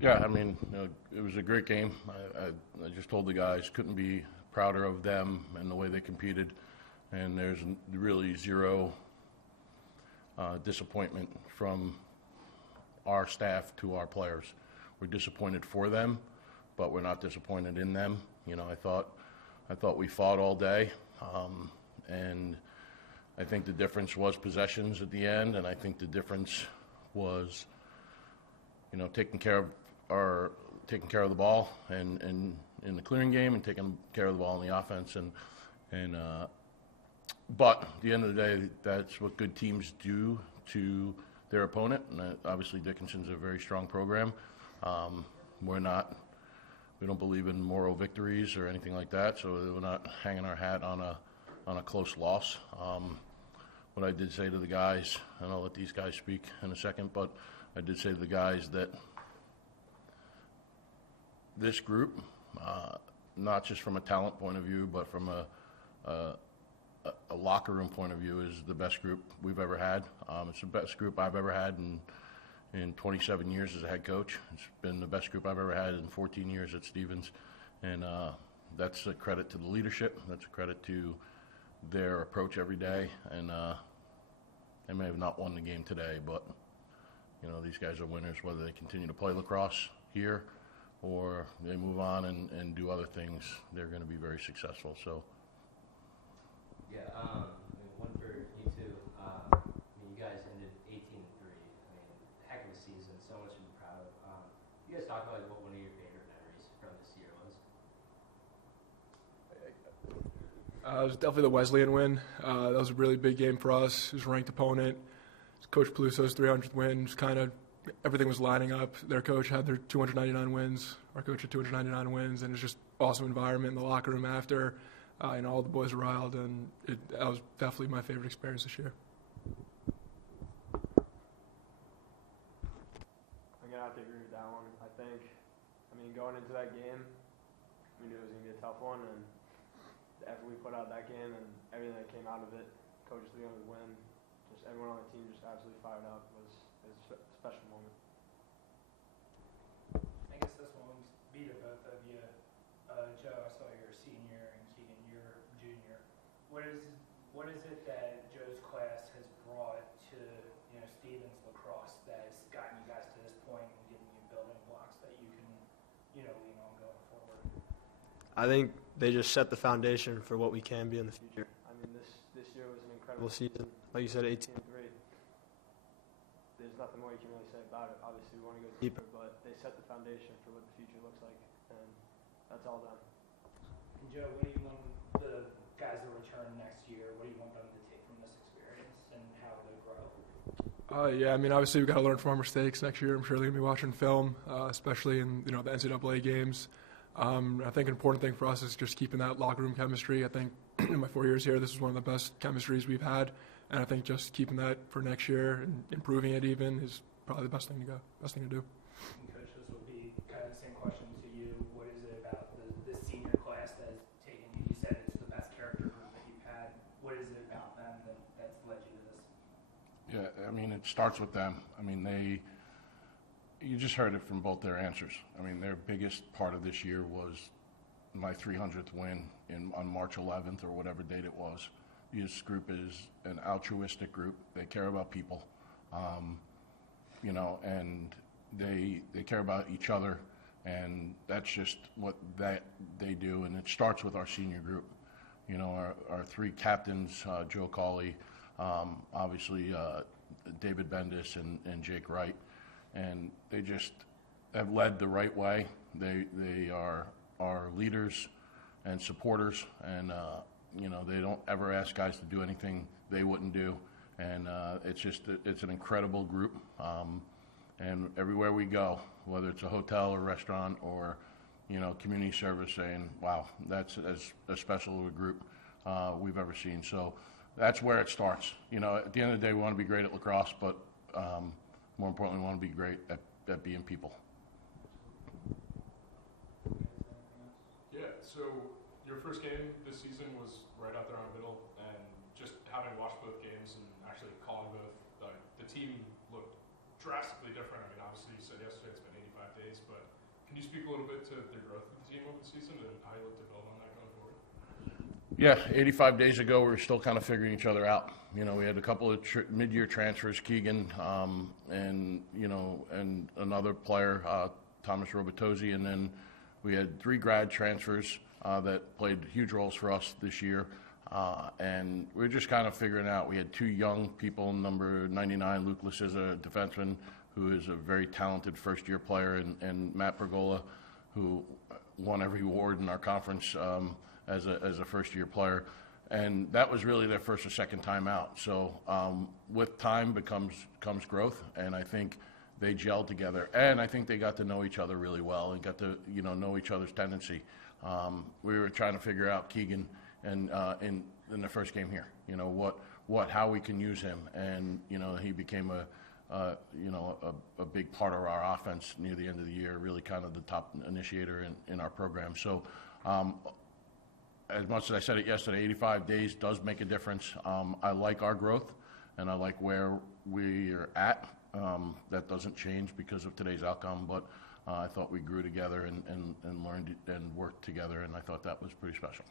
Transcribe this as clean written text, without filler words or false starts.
Yeah, I mean, it was a great game. I just told the guys couldn't be prouder of them and the way they competed, and there's really zero disappointment from our staff to our players. We're disappointed for them, but we're not disappointed in them. I thought we fought all day, and I think the difference was possessions at the end, and I think the difference was, taking care of the ball and in the clearing game and taking care of the ball in the offense, but at the end of the day, that's what good teams do to their opponent. And obviously, Dickinson's a very strong program. We don't believe in moral victories or anything like that, so we're not hanging our hat on a close loss. What I did say to the guys, and I'll let these guys speak in a second, but I did say to the guys that this group, not just from a talent point of view, but from a locker room point of view, is the best group we've ever had. It's the best group I've ever had in 27 years as a head coach. It's been the best group I've ever had in 14 years at Stevens, and that's a credit to the leadership. That's a credit to their approach every day, and they may have not won the game today, but these guys are winners. Whether they continue to play lacrosse here or they move on and do other things, they're going to be very successful. So. Yeah, one for you too. You guys ended 18-3. Heck of a season, so much to be proud of. You guys talk about what one of your favorite memories from this year was? It was definitely the Wesleyan win. That was a really big game for us. It was a ranked opponent. Coach Peluso's 300th win. Everything was lining up. Their coach had their 299 wins. Our coach had 299 wins, and it was just awesome environment in the locker room after. All the boys were riled, and that was definitely my favorite experience this year. I'm going to have to agree with that one. Going into that game, we knew it was going to be a tough one, and the effort we put out that game and everything that came out of it, coach's 300 win, just everyone on the team just absolutely fired up. It was a special moment. I guess this one's beat of both of you. Joe, I saw you're a senior, and Keegan, you're a junior. What is it that Joe's class has brought to Stevens lacrosse that's gotten you guys to this point and given you building blocks that you can lean on going forward? I think they just set the foundation for what we can be in the future. This year was an incredible season. Like you said, 18-3. There's nothing more you can really say about it. Obviously, we want to go deeper, but they set the foundation for what the future looks like, and that's all done. And Joe, what do you want the guys that return next year, what do you want them to take from this experience and how they grow? Obviously we've got to learn from our mistakes next year. I'm sure they're going to be watching film, especially in the NCAA games. I think an important thing for us is just keeping that locker room chemistry. I think in my 4 years here, this is one of the best chemistries we've had, and I think just keeping that for next year and improving it even is probably the best thing to do. And Coach, this will be kind of the same question to you. What is it about the senior class that has taken you? You said it's the best character group that you've had. What is it about them that's led you to this? Yeah, it starts with them. You just heard it from both their answers. Their biggest part of this year was my 300th win on March 11th or whatever date it was. This group is an altruistic group. They care about people, and they care about each other, and that's just what they do. And it starts with our senior group. Our three captains, Joe Cawley, obviously David Bendis and Jake Wright. And they just have led the right way. They are leaders and supporters, and they don't ever ask guys to do anything they wouldn't do. And it's an incredible group. And everywhere we go, whether it's a hotel or restaurant or community service, saying, "Wow, that's as special a group we've ever seen." So that's where it starts. At the end of the day, we want to be great at lacrosse, but more importantly, we want to be great at being people. Yeah, so your first game this season was right out there on the middle, and just having watched both games and actually calling both, the team looked drastically different. Obviously you said yesterday it's been 85 days, but can you speak a little bit to the growth of the team over the season and how you look to build on that going forward? Yeah, 85 days ago, we were still kind of figuring each other out. You know, we had a couple of mid-year transfers, Keegan, and another player, Thomas Robertosi, and then we had 3 grad transfers that played huge roles for us this year. And we were just kind of figuring out. We had 2 young people, number 99, Luke Lasiza, a defenseman, who is a very talented first-year player, and Matt Pergola, who won every award in our conference as a first-year player. And that was really their first or second time out. So with time comes growth, and I think they gelled together. And I think they got to know each other really well and got to know each other's tendency. We were trying to figure out Keegan and in the first game here, how we can use him, and he became a big part of our offense near the end of the year, really kind of the top initiator in our program. So as much as I said it yesterday, 85 days does make a difference. I like our growth, and I like where we are at. That doesn't change because of today's outcome, but I thought we grew together and learned and worked together, and I thought that was pretty special.